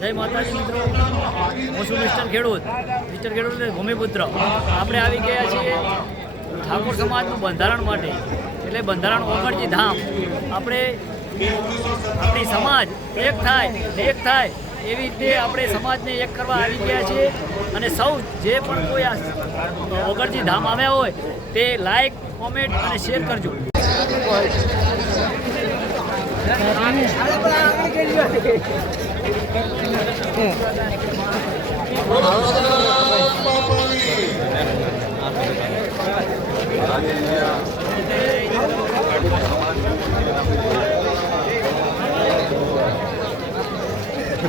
જય માતાજી મિત્રો. હું છું મિસ્ટર ખેડૂત. મિસ્ટર ખેડૂત ભૂમિપુત્ર. આપણે આવી ગયા છીએ ઠાકોર સમાજનું બંધારણ માટે. એટલે બંધારણ ઓગણજી ધામ. આપણે આપણી સમાજ એક થાય એક થાય એવી રીતે આપણે સમાજને એક કરવા આવી ગયા છીએ. અને સૌ જે પણ કોઈ આ ઓગણજી ધામ આવ્યા હોય, તે લાઈક કોમેન્ટ અને શેર કરજો.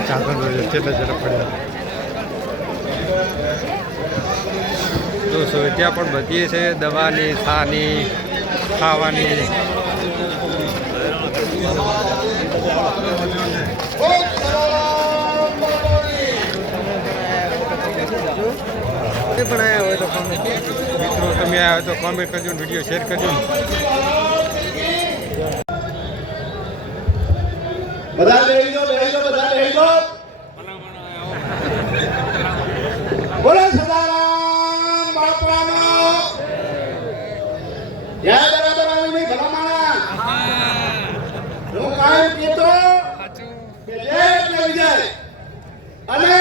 ચાદર છેલ્લે છેલ્લે પણ બધી છે દવાની સાની ખાવાની. પણ આવ્યા હોય તો મિત્રો તમે આવ્યા તો કોમેન્ટ કરજો વીડિયો શેર કરજો બધા બેહી જાઓ બેહી જાઓ બધા બેહી જાઓ બોલો સદારામ બાપાનો જય બરાબર આવી નહીં ભલા માણા હું કાયમ કહેતો કે જય એટલે વિજય અને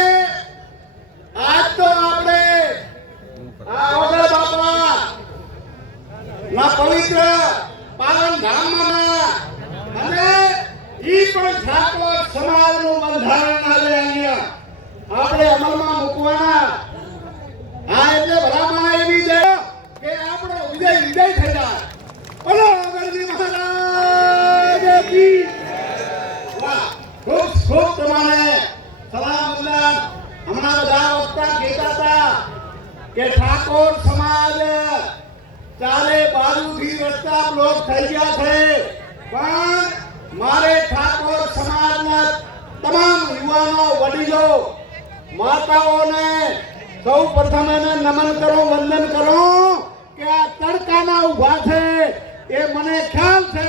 આજ તો આપણે આ ઓગળ બાપા ના પવિત્ર પાવન ધામમાં અને ઈ પણ ઠાકોર સમાજનું બંધારણ આજે અહીંયા. આપણે અમલમાં મૂકવાના. હા, એટલે ભલામણ એવી છે કે આપણો વિજય વિજય જાય બોલો ગણજી મહારાજ કી? વાહ, ખૂબ ખૂબ તમારે સલામ વંદન હમણાં બધા વક્તા કહેતા હતા કે ઠાકોર સમાજ ચારે બાજુથી રસ્તા બ્લોક થઈ ગયા છે. પણ મારે ઠાકોર સમાજના તમામ યુવાનો, વડીલો, માતાઓને સૌ પ્રથમ એને નમન કરો, વંદન કરો કે આ તડકાના ઊભા છે. એ મને ખ્યાલ છે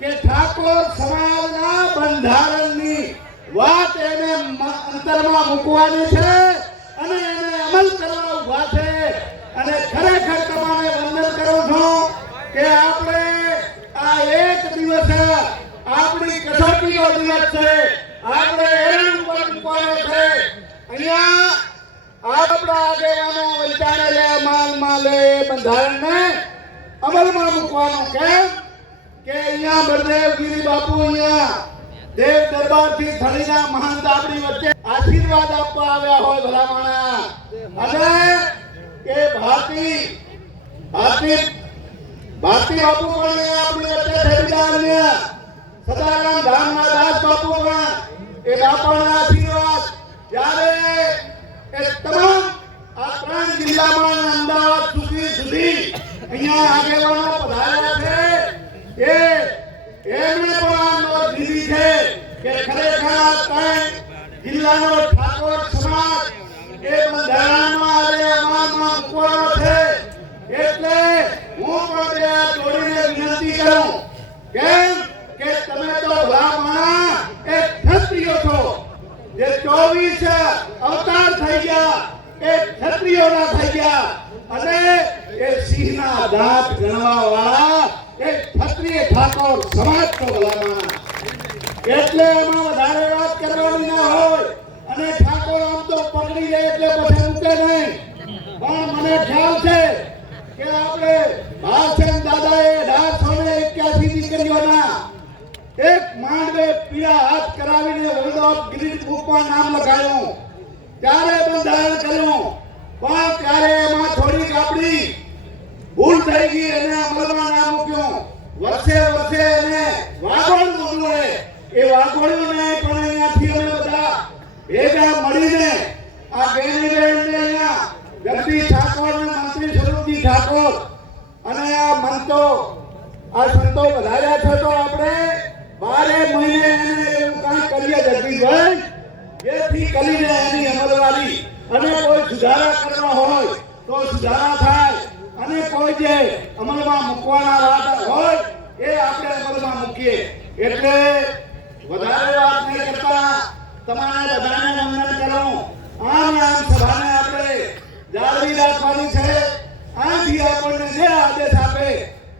કે ઠાકોર સમાજના બંધારણની વાત એને અંતરમાં મૂકવાની છે અને એને અમલ કરવા ઊભા છે. અને ખરેખર તમારે વંદન કરો છો કે આપણે આ એક દિવસ આપણી કસોટીનો દિવસ છે આપણે એરણ ઉપર મૂકવાનો છે અહીંયા આપણા આગેવાનો વિચારે લે માલ માલે બંધારણને અમલમાં મૂકવાનો કેમ કે અહીંયા બળદેવ ગીરી બાપુ અહીંયા દેવ દરબારથી થળીના મહંત આપણી વચ્ચે આશીર્વાદ આપવા આવ્યા હોય ભલા માણા અને કે ભારતી ભારતી ભારતી બાપુ પણ અહીંયા આપણી વચ્ચે થઈ અન્ય અને સદારામ ધામના દાસ બાપુ પણ એ બાપાના આશીર્વાદ. ત્યારે એ તમામ આ ત્રણ જિલ્લામાં અમદાવાદ સુધી સુધી અહીંયા આગેવાનો પધાર્યા છે. એ એમણે પણ આ લીધી છે કે ખરેખર આ ત્રણ જિલ્લાનો ઠાકોર સમાજ એ બંધારણમાં આજે અમારમાં મૂકવાનો છે એટલે હું પણ બે હાથ જોડીને વિનંતી કરું કેમ કે તમે તો ભલામણા એક ક્ષત્રિયો છો જે ચોવીસ અવતાર થઈ ગયા એ ક્ષત્રિયોના થઈ ગયા અને એ સિંહના દાંત ગણવા વાળા એ ક્ષત્રિય ઠાકોર સમાજ તો ભલામણા એટલે એમાં વધારે પણ મને ખ્યાલ પણ ત્યારે એમાં થોડીક આપણી ભૂલ થઈ ગઈ અને અમલમાં ના મૂક્યું. વર્ષે વર્ષે એને વાગણ મોકલું એ વાગોળ્યું ને પણ અહીંયાથી અમે બધા ભેગા મળીને આ બેનીબેનને અહીંયા જગદી ઠાકોર અને મંત્રી સ્વરૂપજી ઠાકોર અને આ મંતો, આ સંતો વધાર્યા છે તો આપણે બારે મહિને એને એવું કાંઈ કરીએ જગદીશભાઈ જેથી કરીને એની અમલવારી અને કોઈ સુધારા કરવા હોય તો સુધારા થાય અને કોઈ જે અમલમાં મૂકવાના વાત હોય એ આપણે અમલમાં મૂકીએ. એટલે વધારે વાત નહીં કરતા. તમારા બધાને વંદન કરું આમ આમ સભાને આપણે જાળવી રાખવાની છે. આથી આપણને જે આદેશ આપે,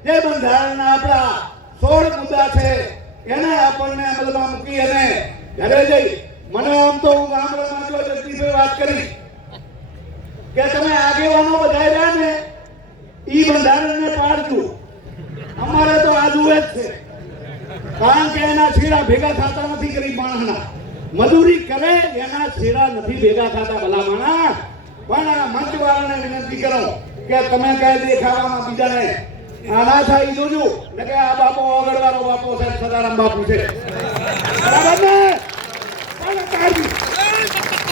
જે બંધારણના આપણા સોળ મુદ્દા છે, એને આપણને અમલમાં મૂકી અને ઘરે જઈ, મને આમ તો હું ગામડામાં જો જગદીશભાઈ વાત કરી, કે તમે આગેવાનો બધા રહ્યા ને, ઈ બંધારણને પાડજો. અમારે તો આ જુએ જ છે. કારણ કે એના શીરા ભેગા થતા નથી ગરીબ માણસના. મજૂરી કરે, એના શીરા નથી ભેગા થતા ભલા પણ આ મંચવાળાને વિનંતી કરો કે તમે કઈ દેખાવામાં બીજાને આના થાય જોજો. ને કે આ બાપો ઓગળવાળો બાપો છે, સદારામ બાપુ છે. બરાબર ને?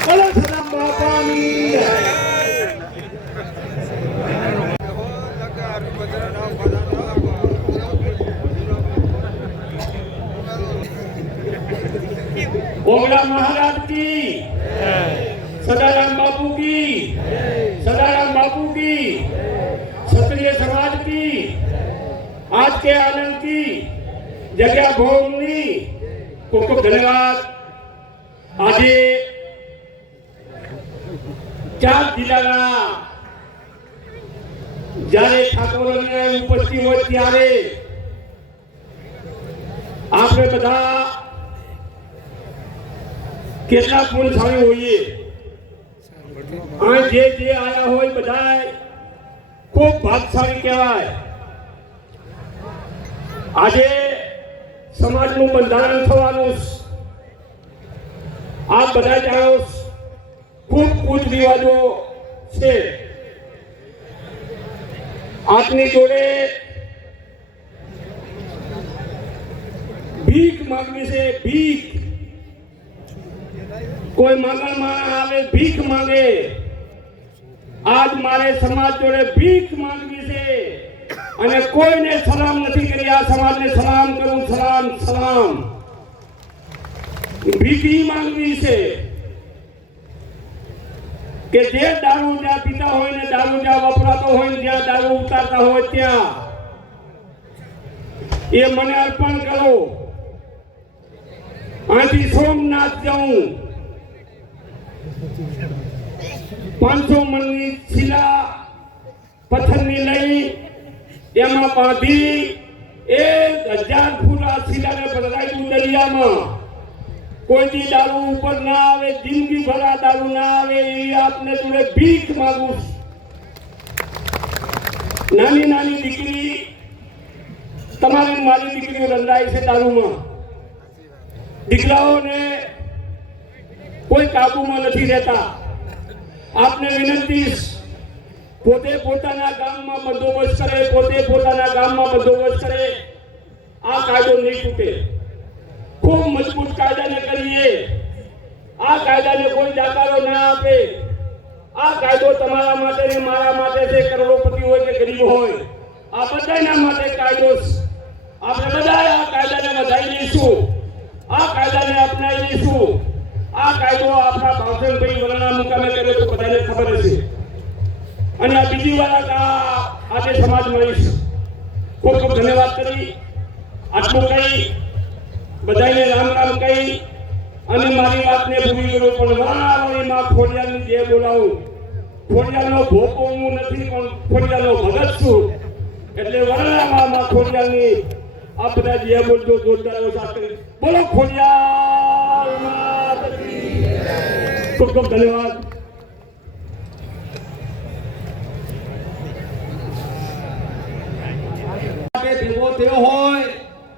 બોલો, સદારામ બાપાની. જય. ओगड़ा महाराज की सदाराम बापू की सदाराम बापू की क्षत्रिय समाज की आज के आनंद की जगह भोगनी खूब खूब धन्यवाद આજે ચાર જિલ્લાના જ્યારે ઠાકોરોને ઉપસ્થિત હોય ત્યારે આપણે બધા કેટલા પુરુષાળી હોઈએ અને જે જે આયા હોય બધા ખૂબ ભાગશાળી કહેવાય આજે સમાજનું બંધારણ થવાનું છે. આપ બધા જાણો છો, ખૂબ કુચ રિવાજો છે આપની જોડે ભીખ માંગવી છે ભીખ કોઈ માંગણમાં આવે ભીખ માંગે. આજ મારે સમાજ જોડે ભીખ માંગવી છે. અને કોઈને સલામ નથી કરી, આ સમાજને સલામ કરું, સલામ સલામ. ભીખી માંગવી છે કે જે દારૂ જ્યાં પીતા હોય ને દારૂ જ્યાં વપરાતો હોય ને જ્યાં દારૂ ઉતારતા હોય ત્યાં. એ મને અર્પણ કરો. અહીંથી સોમનાથ જાઉં. પાંચસો મણની શિલા પથ્થરની લઈ એમાં બાંધી એક હજાર ફૂટ આ શિલાને ભરાયું દરિયામાં. કોઈથી દારૂ ઉપર ના આવે, જિંદગી ભરા દારૂ ના આવે, એ આપને જોડે ભીખ માગું નાની નાની દીકરી, તમારી મારી દીકરીઓ રંધાય છે દારૂમાં. દીકરાઓને કોઈ કાબુમાં નથી રહેતા આપને વિનંતી છે, પોતે પોતાના ગામમાં બંદોબસ્ત કરે પોતે પોતાના ગામમાં બંદોબસ્ત કરે આ કાયદો નહીં તૂટે ખૂબ મજબૂત કાયદાને કરીએ આ કાયદાને કોઈ જાકારો ના આપે આ કાયદો તમારા માટે ને મારા માટે છે કરોડોપતિ હોય કે ગરીબ હોય આ બધાના માટે કાયદો છે આપણે બધા આ કાયદાને વધારી દઈશું આ કાયદાને અપનાવી દઈશું આ કાયદો આપણા ભાવસનભાઈ વરણા મુકામે કર્યો તો બધાને ખબર હશે. અને આ બીજી વાર આજે સમાજ મળીશ. ખૂબ ખૂબ ધન્યવાદ કરી. આટલું કહી, બધાને રામ રામ કહી, અને મારી વાતને ભૂલી ગયો પણ વારાવારી માં ખોડિયાની જે બોલાવું, ખોડિયાનો ભોપો હું નથી, પણ ખોડિયાનો ભગત છું. એટલે વરાળામાં માં ખોડિયાની આ બધા જે બોલજો, જોરદાર સાથે બોલો ખોડિયાર માત કી જય. ખૂબ ખૂબ ધન્યવાદ. ભેગો હોય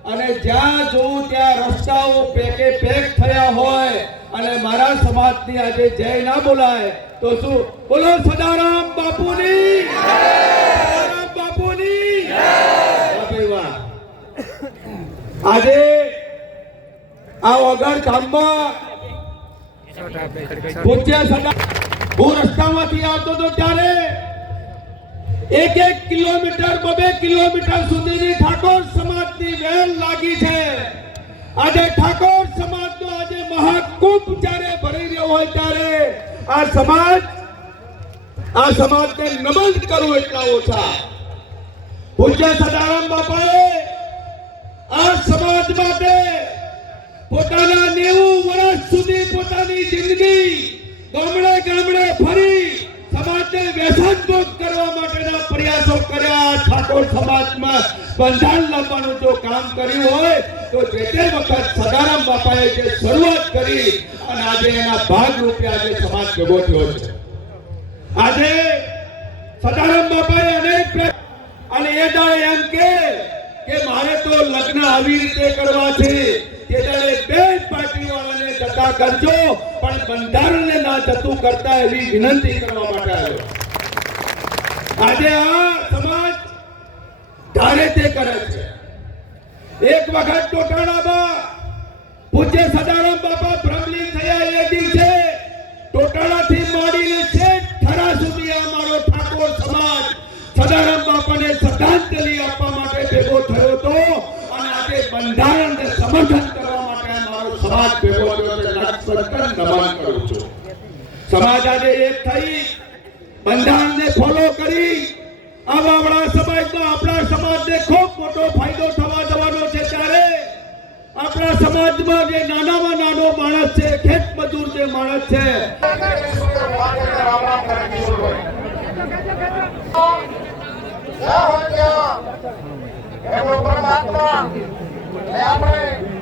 અને જ્યાં જોઉં ત્યાં રસ્તાઓ પેકે પેક થયા હોય અને મારા સમાજની આજે જય ના બોલાય, તો શું? બોલો સદારામ બાપુની! બાપુની. આજે આ વગર ગામમાં પૂજ્ય સદા હું રસ્તામાંથી આવતો તો ત્યારે એક એક કિલોમીટર બબે કિલોમીટર સુધીની ઠાકોર સમાજની વેલ લાગી છે આજે ઠાકોર સમાજનો આજે મહાકુંભ જ્યારે ભરી રહ્યો હોય ત્યારે આ સમાજ આ સમાજને નમન કરવું એટલા ઓછા પૂજ્ય સદારામ બાપાએ આ સમાજ માટે પોતાના નેવું વર્ષ સુધી પોતાની જિંદગી ગામડે ગામડે ફરી સમાજને વ્યસનભોગ કરવા માટેના પ્રયાસો કર્યા. ઠાકોર સમાજમાં બંધારણ લાવવાનું જો કામ કર્યું હોય, તો જે તે વખત સદારામ બાપાએ જે શરૂઆત કરી, અને આજે એના ભાગ રૂપે આજે સમાજ ભેગો થયો છે. આજે સદારામ બાપાએ અનેક અને એ દાડે એમ કે મારે તો લગ્ન આવી રીતે કરવા છે તે દાડે બે પાર્ટી વાળાને જતા કરજો. પણ બંધારણને ના જતું કરતા એવી વિનંતી કરવા માટે આવ્યો. આજે આ સમાજ ધારે તે કરે છે. એક વખત ટોટાણામાં પૂજ્ય સદારામ બાપા ભ્રમલી થયા એ દિવસે ટોટાણાથી માંડીને છેક થરા સુધી આ મારો ઠાકોર સમાજ સદારામ બાપાને શ્રદ્ધાંજલિ આપવા માટે ભેગો થયો હતો. અને આજે બંધારણને સમર્થન કરવા માટે મારો સમાજ ભેગો થયો લાખસંતન નમન કરું છું સમાજ આજે એક થઈ, બંધારણને ફોલો કરી આ આપણા સમાજમાં આપણા સમાજને ખૂબ મોટો ફાયદો થવા જવાનો છે ત્યારે આપણા સમાજમાં જે નાનામાં નાનો માણસ છે, ખેત મજૂર જે માણસ છે આપણે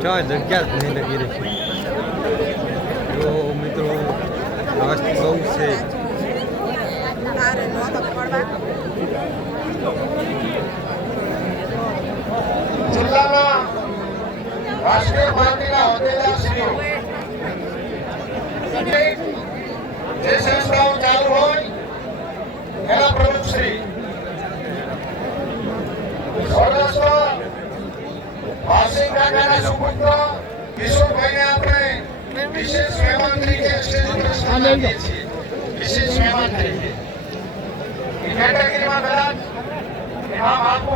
જગ્યા જ નહીં લગી રહી જો મિત્રો રસ બહુ છે. પડવા રાષ્ટ્રીય પાર્ટીના વિશેષ મહેમાન તરીકે સ્ટેજ સ્થાન આપીએ વિશેષ મહેમાન તરીકે. કેટેગરીમાં કદાચ તો